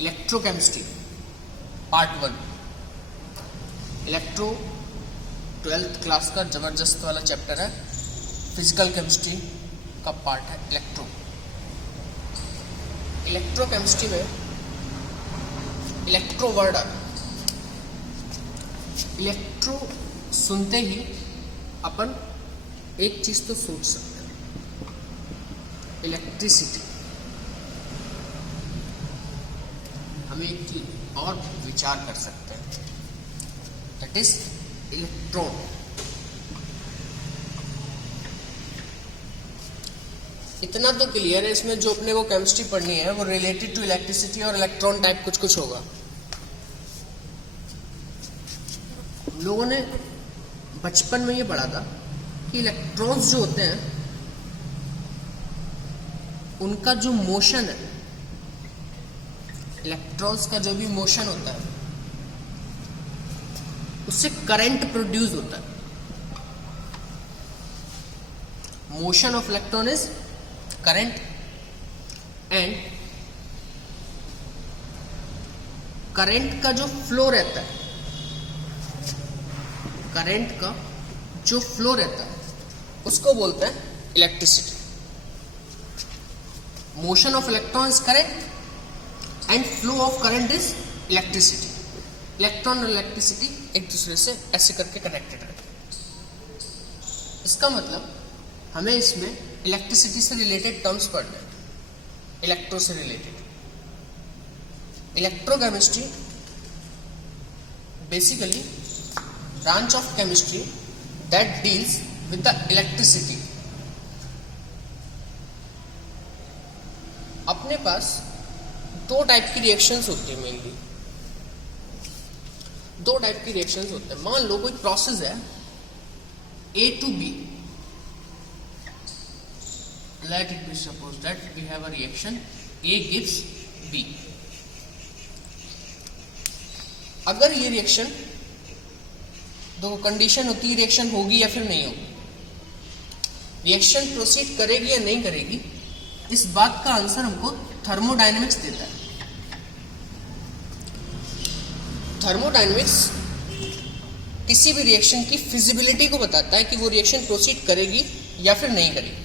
Electrochemistry part 1। Electro 12th class का जबरदस्त वाला चैप्टर है। फिजिकल केमिस्ट्री का पार्ट है इलेक्ट्रो। इलेक्ट्रोकेमिस्ट्री में इलेक्ट्रो वर्ड आता है। इलेक्ट्रो सुनते ही अपन एक चीज तो सोच सकते हैं, इलेक्ट्रिसिटी। हम एक चीज और विचार कर सकते हैं, दैट इज इलेक्ट्रॉन। इतना तो क्लियर है, इसमें जो अपने को केमिस्ट्री पढ़नी है वो रिलेटेड टू इलेक्ट्रिसिटी और इलेक्ट्रॉन टाइप कुछ कुछ होगा। हम लोगों ने बचपन में ये पढ़ा था कि इलेक्ट्रॉन्स जो होते हैं उनका जो मोशन है, इलेक्ट्रॉन्स का जो भी मोशन होता है उससे करंट प्रोड्यूस होता है। Motion of electron is current and current का जो फ्लो रहता है, करंट का जो फ्लो रहता है उसको बोलते हैं electricity. Motion of electron is current and flow of current is electricity. Electron और इलेक्ट्रिसिटी एक दूसरे से ऐसे करके कनेक्टेड रहते हैं। इसका मतलब हमें इसमें इलेक्ट्रिसिटी से रिलेटेड टर्म्स पढ़ने हैं, इलेक्ट्रो से related. Electrochemistry basically branch of chemistry that deals with the electricity. अपने पास दो टाइप की रिएक्शंस होती है, मेनली दो टाइप की रिएक्शंस होते हैं। मान लो कोई प्रोसेस है A to B, let it be suppose that we have a reaction A gives B। अगर ये रिएक्शन, दो कंडीशन होती है, रिएक्शन होगी या फिर नहीं होगी, रिएक्शन प्रोसीड करेगी या नहीं करेगी, इस बात का आंसर हमको थर्मोडायनेमिक्स देता है। थर्मोडायनेमिक्स किसी भी रिएक्शन की फिजिबिलिटी को बताता है कि वो रिएक्शन प्रोसीड करेगी या फिर नहीं करेगी।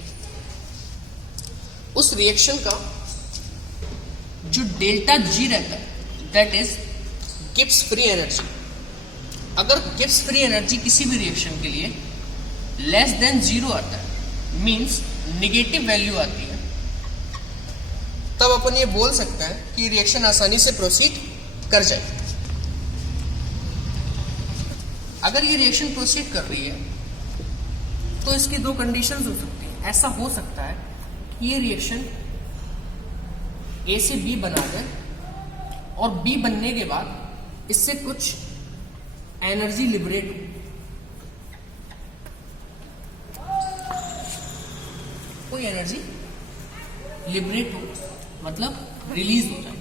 उस रिएक्शन का जो डेल्टा जी रहता है that is Gibbs free energy. अगर गिब्स फ्री एनर्जी किसी भी रिएक्शन के लिए लेस देन 0 आता है, मींस निगेटिव वैल्यू आती है, तब अपन ये बोल सकते हैं कि रिएक्शन आसानी से प्रोसीड कर जाए। अगर ये रिएक्शन प्रोसीड कर रही है तो इसकी दो कंडीशंस हो सकती है। ऐसा हो सकता है कि ये रिएक्शन A से B बना दे और B बनने के बाद इससे कुछ एनर्जी लिबरेट हो, कोई एनर्जी लिबरेट हो, मतलब रिलीज हो जाए।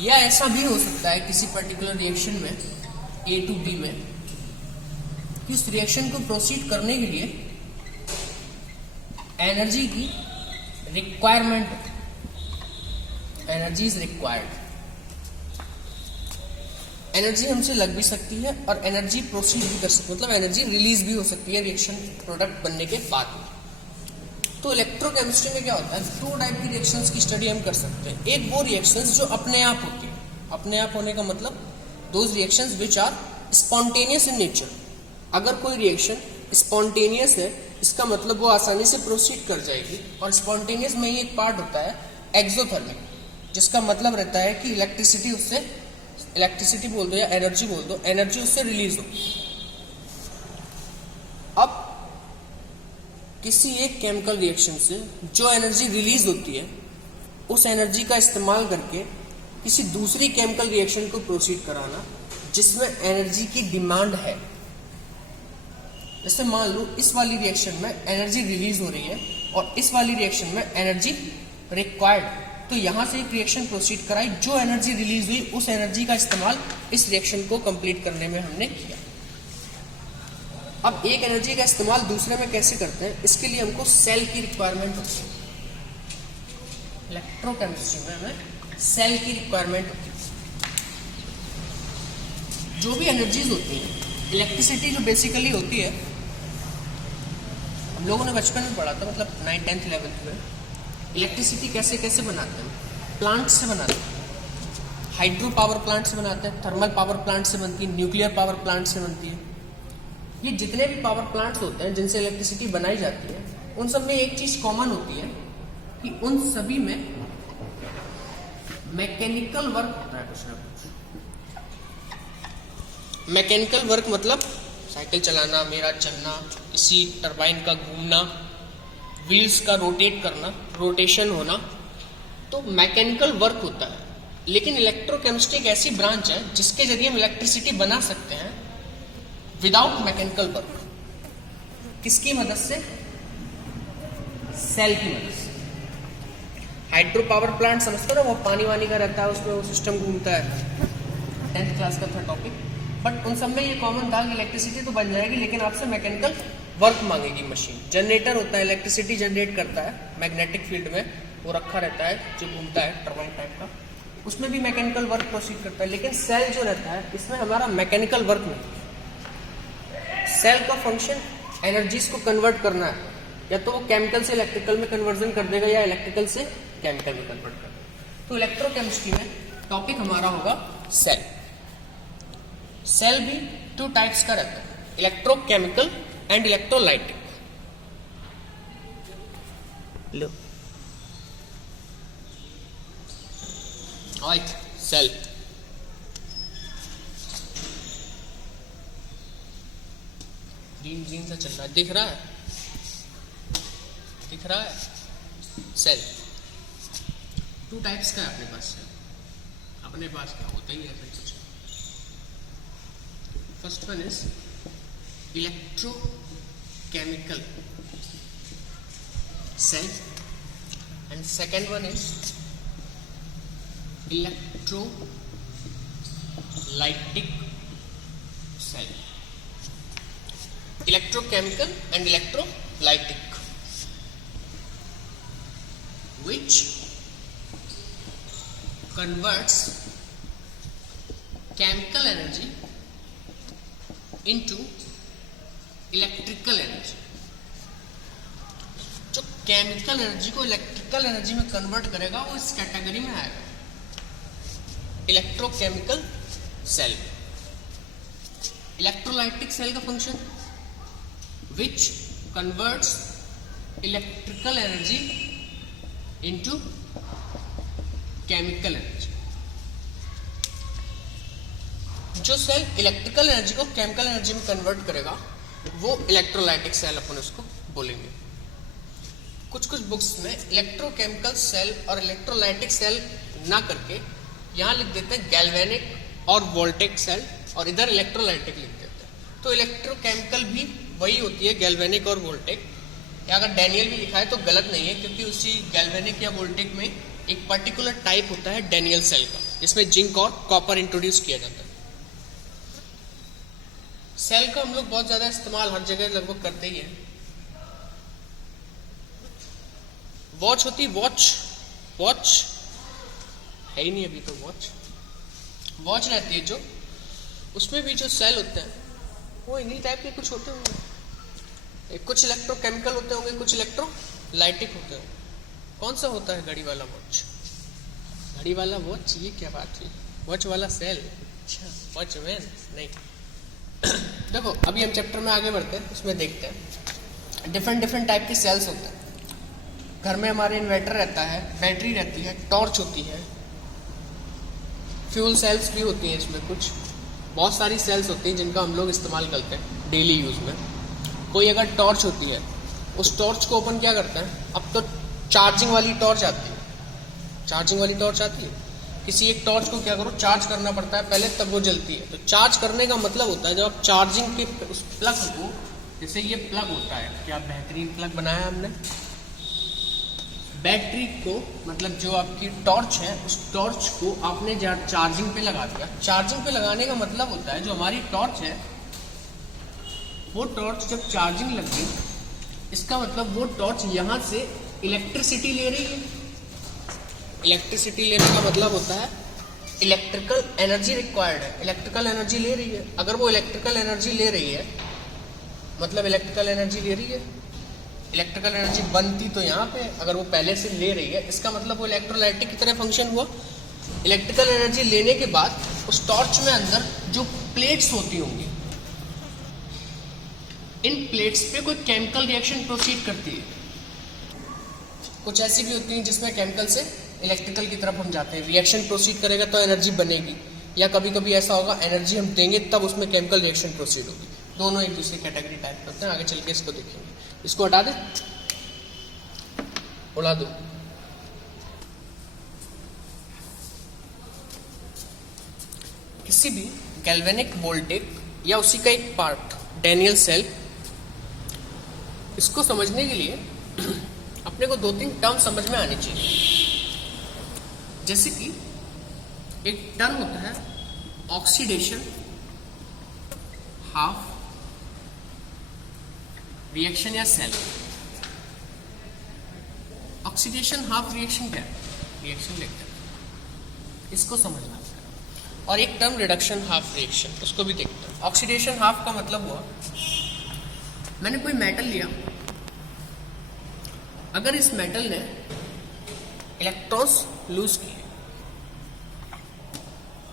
या ऐसा भी हो सकता है किसी पर्टिकुलर रिएक्शन में A to B में कि उस रिएक्शन को प्रोसीड करने के लिए एनर्जी की requirement, energy is required. Energy हमसे लग भी सकती है और एनर्जी प्रोसीड भी कर सकती है, मतलब एनर्जी रिलीज भी हो सकती है रिएक्शन प्रोडक्ट बनने के बाद। तो इलेक्ट्रोकेमिस्ट्री में क्या होता है, दो टाइप की रिएक्शंस की स्टडी हम कर सकते हैं। एक वो रिएक्शंस जो अपने आप होती है, अपने आप होने का मतलब those reactions which are spontaneous in nature. अगर कोई रिएक्शन स्पॉन्टेनियस है, इसका मतलब वो आसानी से प्रोसीड कर जाएगी। और स्पॉन्टेनियस में ही एक पार्ट होता है एक्सोथर्मिक, जिसका मतलब रहता है कि इलेक्ट्रिसिटी उससे, इलेक्ट्रिसिटी बोल दो या एनर्जी बोल दो, एनर्जी उससे रिलीज हो। अब किसी एक केमिकल रिएक्शन से जो एनर्जी रिलीज होती है, उस एनर्जी का इस्तेमाल करके किसी दूसरी केमिकल रिएक्शन को प्रोसीड कराना जिसमें एनर्जी की डिमांड है। जैसे मान लो इस वाली रिएक्शन में एनर्जी रिलीज हो रही है और इस वाली रिएक्शन में एनर्जी रिक्वायर्ड, तो यहां से एक रिएक्शन प्रोसीड कराई, जो एनर्जी रिलीज हुई उस एनर्जी का इस्तेमाल इस रिएक्शन को कंप्लीट करने में हमने किया। अब एक एनर्जी का इस्तेमाल दूसरे में कैसे करते हैं, इसके लिए हमको सेल की रिक्वायरमेंट होती है। इलेक्ट्रोकेमिस्ट्री में हमें सेल की रिक्वायरमेंट होती है। जो भी एनर्जीज होती है, इलेक्ट्रिसिटी जो बेसिकली होती है, हम लोगों ने बचपन में पढ़ा था, मतलब 9th 10th 11th में, इलेक्ट्रिसिटी कैसे कैसे बनाते हैं। प्लांट से बनाते हैं, हाइड्रो पावर प्लांट से बनाते हैं, थर्मल पावर प्लांट से बनती है, न्यूक्लियर पावर प्लांट से बनती है। ये जितने भी पावर प्लांट्स होते हैं जिनसे इलेक्ट्रिसिटी बनाई जाती है, उन सब में एक चीज कॉमन होती है कि उन सभी में मैकेनिकल वर्क होता है, कुछ ना कुछ। मैकेनिकल वर्क मतलब साइकिल चलाना, मेरा चलना, इसी टरबाइन का घूमना, व्हील्स का रोटेट करना, रोटेशन होना, तो मैकेनिकल वर्क होता है। लेकिन इलेक्ट्रोकेमिस्ट्री एक ऐसी ब्रांच है जिसके जरिए हम इलेक्ट्रिसिटी बना सकते हैं विदाउट मैकेनिकल वर्क। किसकी मदद से? सेल की मदद से। हाइड्रो पावर प्लांट समझते हो ना, वो पानी वानी का रहता है, उसमें वो सिस्टम घूमता है, 10th क्लास का था टॉपिक। बट उन सब में ये कॉमन था कि इलेक्ट्रिसिटी तो बन जाएगी लेकिन आपसे मैकेनिकल वर्क मांगेगी मशीन। जनरेटर होता है, इलेक्ट्रिसिटी जनरेट करता है मैग्नेटिक फील्ड में, वो रखा रहता है जो घूमता है टरबाइन टाइप का, उसमें भी मैकेनिकल वर्क प्रोसीड करता है। लेकिन सेल जो रहता है इसमें हमारा मैकेनिकल वर्क नहीं। सेल का फंक्शन एनर्जीज को कन्वर्ट करना है, या तो वो केमिकल से इलेक्ट्रिकल में कन्वर्जन कर देगा या इलेक्ट्रिकल से केमिकल में कन्वर्ट कर देगा। तो इलेक्ट्रोकेमिस्ट्री में टॉपिक हमारा होगा सेल। सेल भी 2 टाइप्स का रहता है, इलेक्ट्रोकेमिकल एंड इलेक्ट्रोलाइटिक। लो सेल ग्रीन सा चल रहा है, दिख रहा है? दिख रहा है? सेल 2 टाइप्स का है अपने पास। अपने पास क्या होता ही है कुछ। First one is electrochemical cell and second one is electrolytic cell. Electrochemical and electrolytic, which converts chemical energy into electrical energy। जो केमिकल एनर्जी को इलेक्ट्रिकल एनर्जी में कन्वर्ट करेगा वो इस कैटेगरी में आएगा, इलेक्ट्रोकेमिकल सेल। इलेक्ट्रोलाइटिक सेल का function which converts electrical energy into chemical energy। जो सेल इलेक्ट्रिकल एनर्जी को केमिकल एनर्जी में कन्वर्ट करेगा वो इलेक्ट्रोलाइटिक सेल अपन उसको बोलेंगे। कुछ कुछ बुक्स में इलेक्ट्रोकेमिकल सेल और इलेक्ट्रोलाइटिक सेल ना करके यहाँ लिख देते हैं गैल्वेनिक और वोल्टेक सेल, और इधर इलेक्ट्रोलाइटिक लिख देते हैं। तो इलेक्ट्रोकेमिकल भी वही होती है, गैल्वेनिक और वोल्टेक। या अगर डैनियल भी लिखा है तो गलत नहीं है, क्योंकि उसी गैल्वेनिक या वोल्टेक में एक पर्टिकुलर टाइप होता है डैनियल सेल का, जिसमें जिंक और कॉपर इंट्रोड्यूस किया जाता है। सेल का हम लोग बहुत ज्यादा इस्तेमाल हर जगह लगभग करते ही है। वॉच होती, वॉच है ही नहीं अभी तो, वॉच रहती है जो, उसमें भी जो सेल होते हैं वो इन्हीं टाइप के कुछ होते होंगे। कुछ इलेक्ट्रोकेमिकल होते होंगे, कुछ इलेक्ट्रोलाइटिक होते होंगे। कौन सा होता है घड़ी वाला वॉच? घड़ी वाला वॉच, ये क्या बात हुई? वॉच वाला सेल, अच्छा वॉचमैन नहीं। देखो अभी हम चैप्टर में आगे बढ़ते हैं, उसमें देखते हैं डिफरेंट टाइप के सेल्स होते हैं। घर में हमारे इन्वर्टर रहता है, बैटरी रहती है, टॉर्च होती है, फ्यूल सेल्स भी होती हैं इसमें, कुछ बहुत सारी सेल्स होती हैं जिनका हम लोग इस्तेमाल करते हैं डेली यूज़ में। कोई अगर टॉर्च होती है, उस टॉर्च को ओपन क्या करते हैं, अब तो चार्जिंग वाली टॉर्च आती है, किसी एक टॉर्च को क्या करो, चार्ज करना पड़ता है पहले, तब वो जलती है। तो चार्ज करने का मतलब होता है जब आप चार्जिंग के उस प्लग को, जैसे ये प्लग होता है, क्या बेहतरीन प्लग बनाया हमने, बैटरी को मतलब जो आपकी टॉर्च है उस टॉर्च को आपने चार्जिंग पे लगा दिया। चार्जिंग पे लगाने का मतलब होता है जो हमारी टॉर्च है वो टॉर्च जब चार्जिंग लग गई, इसका मतलब वो टॉर्च यहाँ से इलेक्ट्रिसिटी ले रही है, इलेक्ट्रिसिटी लेने का मतलब होता है इलेक्ट्रिकल एनर्जी रिक्वायर्ड है, इलेक्ट्रिकल एनर्जी ले रही है। अगर वो इलेक्ट्रिकल एनर्जी ले रही है मतलब इलेक्ट्रिकल एनर्जी ले रही है, इलेक्ट्रिकल एनर्जी बनती तो यहाँ पे, अगर वो पहले से ले रही है इसका मतलब वो इलेक्ट्रोलाइटिक की तरह फंक्शन हुआ। इलेक्ट्रिकल एनर्जी लेने के बाद उस टॉर्च में अंदर जो प्लेट्स होती होंगी, इन प्लेट्स पे कोई केमिकल रिएक्शन प्रोसीड करती है। कुछ ऐसी भी होती हैं जिसमें केमिकल से इलेक्ट्रिकल की तरफ हम जाते हैं, रिएक्शन प्रोसीड करेगा तो एनर्जी बनेगी, या कभी कभी ऐसा होगा एनर्जी हम देंगे तब उसमें केमिकल रिएक्शन प्रोसीड होगी। दोनों एक दूसरी कैटेगरी टाइप करते हैं। आगे चल के इसको देखेंगे। इसको हटा दे, उड़ा दो। किसी भी गैल्वेनिक वोल्टेज या उसी का एक पार्ट डैनियल सेल, इसको समझने के लिए अपने को 2-3 टर्म समझ में आनी चाहिए। जैसे कि एक टर्म होता है ऑक्सीडेशन हाफ रिएक्शन या सेल। ऑक्सीडेशन हाफ रिएक्शन क्या है? रिएक्शन देखते हैं, इसको समझना है। और एक टर्म रिडक्शन हाफ रिएक्शन, उसको भी देखते हैं। ऑक्सीडेशन हाफ का मतलब हुआ, मैंने कोई मेटल लिया, अगर इस मेटल ने इलेक्ट्रॉन्स लूज किए,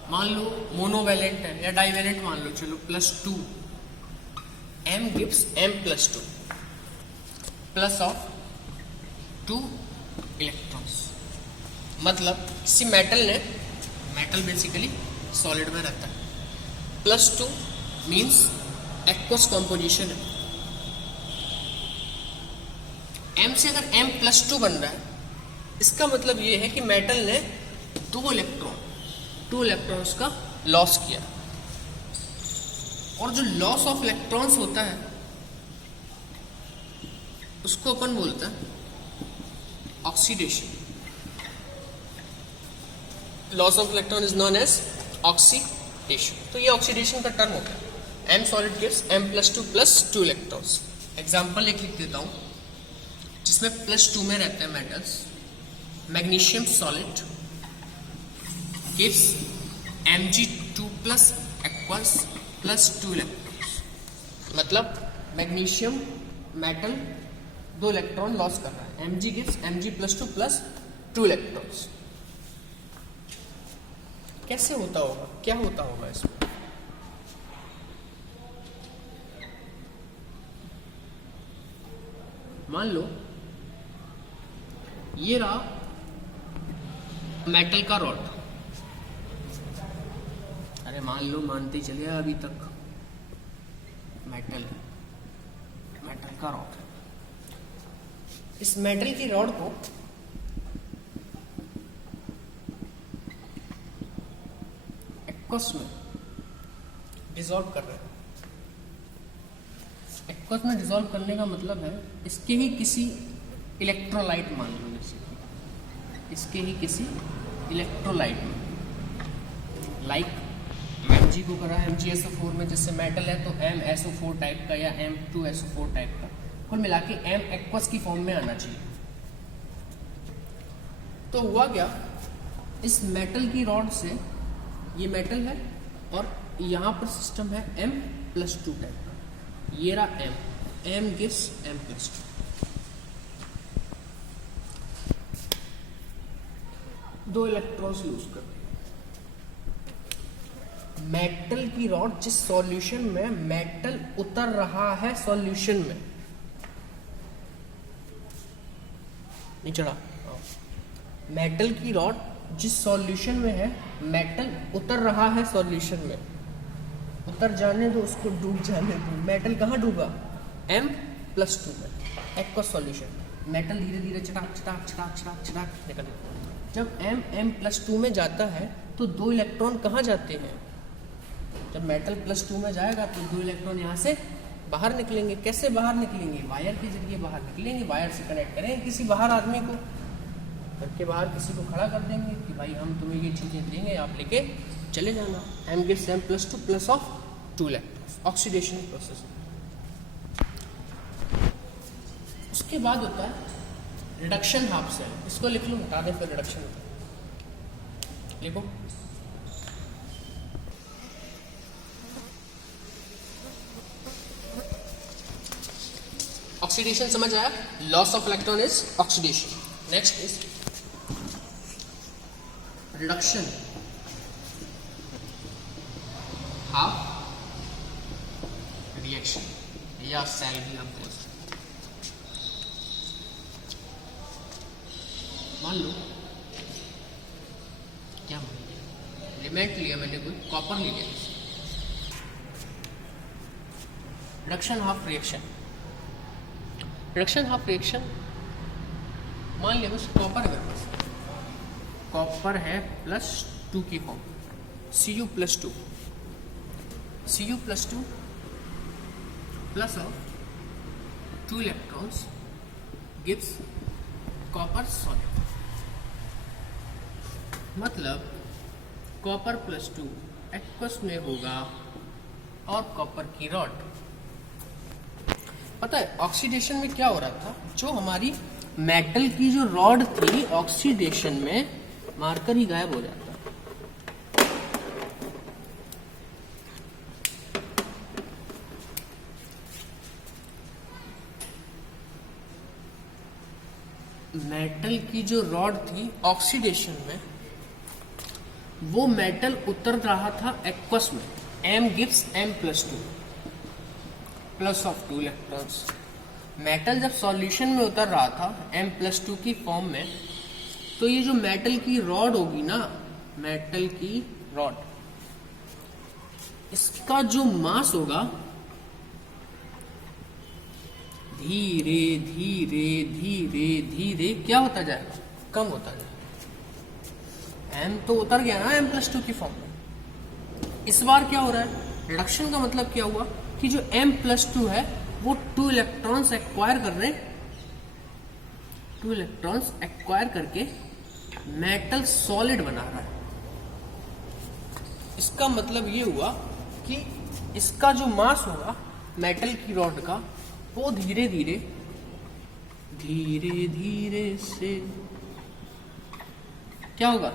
मान लो मोनोवैलेंट है या डाइवैलेंट मान लो, चलो +2, m gives m+2 plus of 2 electrons. मतलब किसी मेटल ने, मेटल बेसिकली सॉलिड में रहता है, +2 मीन्स एक्वस कॉम्पोजिशन है। m से अगर m+2 बन रहा है, इसका मतलब ये है कि मेटल ने 2 इलेक्ट्रॉन्स का लॉस किया। और जो लॉस ऑफ इलेक्ट्रॉन्स होता है उसको अपन बोलते हैं oxidation. Loss of electron is known as oxidation. तो ये ऑक्सीडेशन का टर्म होता है। m solid gives m+2 + 2 electrons. Example एक लिख देता हूं जिसमें +2 में रहते हैं metals. Magnesium solid gives Mg2+ aqueous +2 electrons. मतलब मैग्नीशियम मेटल 2 इलेक्ट्रॉन लॉस कर रहा है, Mg गिव्स Mg+2 + 2 इलेक्ट्रॉन्स। कैसे होता होगा, क्या होता होगा इसमें? मान लो ये रहा मेटल का रॉड। अरे मान लो, मानते चलिए अभी तक मेटल का रॉड। इस मेटल की रॉड को एक्वस में डिसॉल्व कर रहे हैं। एक्वस में डिसॉल्व करने का मतलब है इसके ही किसी इलेक्ट्रोलाइट मान लो, जैसे इसके ही किसी इलेक्ट्रोलाइट में, लाइक Mg को करा MgSO4 में, जैसे मेटल है तो MsO4 टाइप का या M2SO4 टाइप का, कुल मिला के M एक्वस की फॉर्म में आना चाहिए। तो हुआ क्या, इस मेटल की रॉड से, ये मेटल है और यहाँ पर सिस्टम है M+2 टाइप का, ये रहा M गिव्स M+2। दो इलेक्ट्रॉन्स लूज कर दिए। मेटल की रॉड जिस सॉल्यूशन में, मेटल उतर रहा है सॉल्यूशन में, नहीं चढ़ा, मेटल की रॉड जिस सॉल्यूशन में है, मेटल उतर रहा है सॉल्यूशन में, उतर जाने दो उसको, डूब जाने दो। मेटल कहाँ डूबा? M+2 में, एक्वस सॉल्यूशन में। मेटल धीरे धीरे चटाक चटाक चटाक चटाक चटाक निकल। जब M+2 में जाता है तो 2 इलेक्ट्रॉन कहाँ जाते हैं? जब मेटल +2 में जाएगा तो 2 इलेक्ट्रॉन यहाँ से बाहर निकलेंगे। कैसे बाहर निकलेंगे? वायर के जरिए बाहर निकलेंगे। वायर से कनेक्ट करेंगे किसी बाहर आदमी को, घर के बाहर किसी को खड़ा कर देंगे कि भाई हम तुम्हें ये चीज़ें देंगे, आप लेके चले जाना। M gives M+2 plus of 2 electrons, oxidation process. उसके बाद होता है रिडक्शन हाफ सेल। इसको लिख लो, हटा दें फिर रिडक्शन होता है। लिखो। ऑक्सीडेशन समझ आया, loss of electron is oxidation. Next is reduction half reaction या सेल भी हम बोल सकते। मान लो क्या मान लिया, एलिमेंट लिया मैंने, कोई कॉपर लिया, reduction half reaction. Reduction half reaction मान लिया बस कॉपर है मेरे पास, कॉपर है +2 की form, Cu+2, Cu+2 plus of 2 electrons gives copper solid. मतलब कॉपर +2 एक्वस में होगा और कॉपर की रॉड। पता है ऑक्सीडेशन में क्या हो रहा था, जो हमारी मेटल की जो रॉड थी ऑक्सीडेशन में मारकर ही गायब हो जाता। मेटल की जो रॉड थी ऑक्सीडेशन में, वो मेटल उतर रहा था एक्वस में, M gives M+2 plus of 2 electrons. Metal जब सॉल्यूशन में उतर रहा था M+2 की फॉर्म में, तो ये जो मेटल की रॉड होगी ना, मेटल की रॉड, इसका जो मास होगा धीरे धीरे धीरे धीरे क्या होता जाएगा, कम होता जाएगा। M तो उतर गया ना M+2 की फॉर्म में। इस बार क्या हो रहा है, रिडक्शन का मतलब क्या हुआ कि जो M+2 है वो 2 इलेक्ट्रॉन्स एक्वायर कर रहे हैं, 2 इलेक्ट्रॉन्स एक्वायर करके मेटल सॉलिड बना रहा है। इसका मतलब ये हुआ कि इसका जो मास होगा मेटल की रॉड का, वो धीरे धीरे धीरे धीरे से क्या होगा,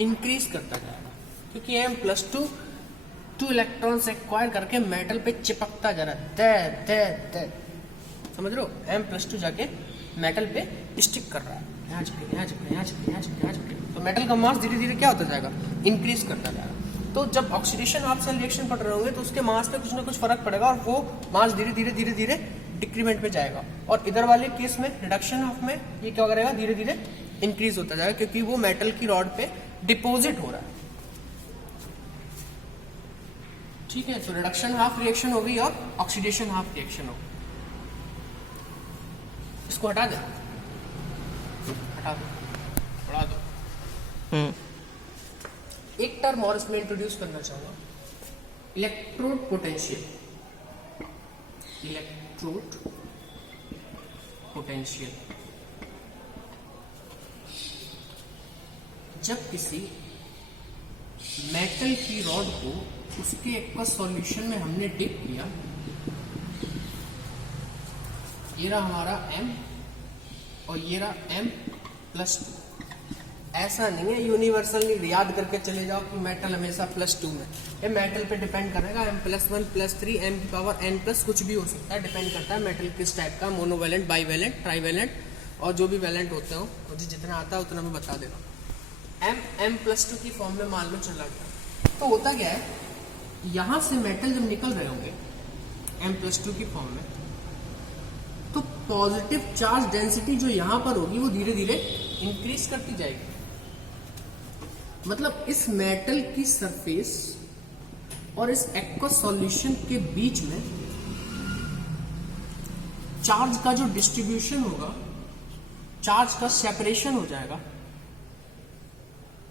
इंक्रीज करता जाएगा, क्योंकि M+2 2 इलेक्ट्रॉन्स एक्वायर करके मेटल पे चिपकता जा रहा है, समझ रहे हो। M+2 जाके मेटल पे स्टिक कर रहा है, यहाँ चिपके, यहाँ चिपके, यहाँ चिपके, यहाँ चिपके, यहाँ चिपके, तो मेटल का मास धीरे धीरे क्या होता जाएगा, इंक्रीज करता जाएगा। तो जब ऑक्सीडेशन हाफ सेल रिएक्शन पढ़ रहे होंगे तो उसके मास में कुछ ना कुछ फर्क पड़ेगा और वो मास धीरे धीरे धीरे धीरे डिक्रीमेंट पे जाएगा। और इधर वाले केस में रिडक्शन हाफ में ये क्या करेगा, धीरे धीरे इंक्रीज होता जाएगा, क्योंकि वो मेटल की रॉड पे डिपोजिट हो रहा है। ठीक है, तो रिडक्शन हाफ रिएक्शन हो गई और ऑक्सीडेशन हाफ रिएक्शन हो गई। इसको हटा दे, हटा दो, बढ़ा दो। एक टर्म और इसमें इंट्रोड्यूस करना चाहूंगा, इलेक्ट्रोड पोटेंशियल। इलेक्ट्रोड पोटेंशियल जब किसी मेटल की रॉड को उसके एक्वस सॉल्यूशन में हमने डिप किया, ये रहा हमारा M और ये रहा M+2। ऐसा नहीं है यूनिवर्सल, नहीं याद करके चले जाओ कि मेटल हमेशा +2 में, ये मेटल पे डिपेंड करेगा। M+1 +3 M की पावर n+ कुछ भी हो सकता है, डिपेंड करता है मेटल किस टाइप का, मोनोवैलेंट, बाईवैलेंट, ट्राईवैलेंट और जो भी वैलेंट होते हो, मुझे जितना आता है उतना मैं बता देगा। M+2 की फॉर्म में मान लो चला गया, तो होता क्या है, यहां से मेटल जब निकल रहे होंगे M+2 की फॉर्म में, तो पॉजिटिव चार्ज डेंसिटी जो यहां पर होगी वो धीरे धीरे इंक्रीज करती जाएगी। मतलब इस मेटल की सरफेस और इस एक्वस सॉल्यूशन के बीच में चार्ज का जो डिस्ट्रीब्यूशन होगा, चार्ज का सेपरेशन हो जाएगा,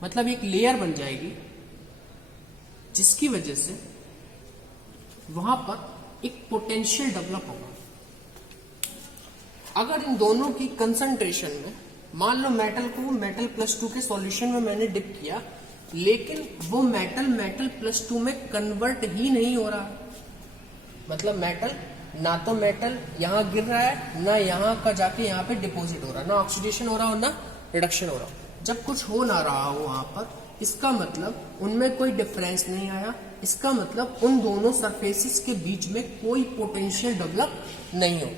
मतलब एक लेयर बन जाएगी, जिसकी वजह से वहां पर एक पोटेंशियल डेवलप होगा। अगर इन दोनों की कंसंट्रेशन में, मान लो मेटल को मेटल +2 के सॉल्यूशन में मैंने डिप किया, लेकिन वो मेटल +2 में कन्वर्ट ही नहीं हो रहा, मतलब मेटल ना तो मेटल यहां गिर रहा है, ना यहां का जाके यहां पे डिपोजिट हो रहा है, ना ऑक्सीडेशन हो रहा हो, ना रिडक्शन हो रहा हो, जब कुछ हो ना रहा हो वहां पर, इसका मतलब उनमें कोई डिफरेंस नहीं आया, इसका मतलब उन दोनों सरफेसेस के बीच में कोई पोटेंशियल डेवलप नहीं हो।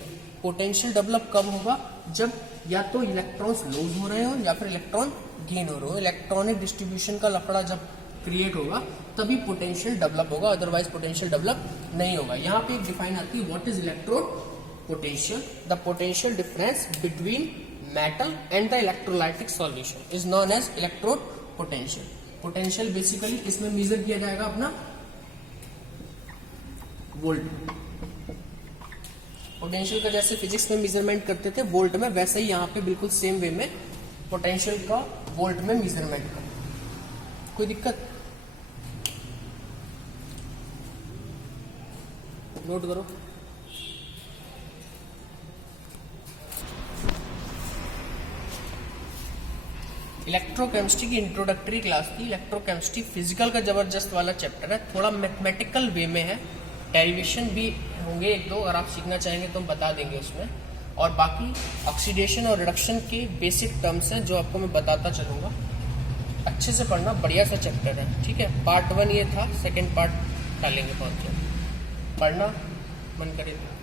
पोटेंशियल डेवलप कब होगा? जब या तो इलेक्ट्रॉन्स लूज हो रहे हो या फिर इलेक्ट्रॉन गेन हो रहे हो। इलेक्ट्रॉनिक डिस्ट्रीब्यूशन का लफड़ा जब क्रिएट होगा तभी पोटेंशियल डेवलप होगा, अदरवाइज पोटेंशियल डेवलप नहीं होगा। यहाँ पे एक डिफाइन आती है, what is electrode potential? The potential difference between metal and the electrolytic solution is known as electrode potential. Potential basically इसमें मेजर किया जाएगा अपना वोल्ट। पोटेंशियल का जैसे फिजिक्स में मेजरमेंट करते थे वोल्ट में, वैसे ही यहाँ पे बिल्कुल सेम वे में पोटेंशियल का वोल्ट में मेजरमेंट कर। कोई दिक्कत? नोट करो। इलेक्ट्रोकेमिस्ट्री की इंट्रोडक्टरी क्लास थी। इलेक्ट्रोकेमिस्ट्री फिजिकल का जबरदस्त वाला चैप्टर है, थोड़ा मैथमेटिकल वे में है, डेरिवेशन भी होंगे एक दो, अगर आप सीखना चाहेंगे तो हम बता देंगे उसमें। और बाकी ऑक्सीडेशन और रिडक्शन के बेसिक टर्म्स हैं जो आपको मैं बताता चलूँगा। अच्छे से पढ़ना, बढ़िया सा चैप्टर है, ठीक है। पार्ट 1 ये था, सेकेंड पार्ट डालेंगे बहुत जल्द। पढ़ना मन करे तो।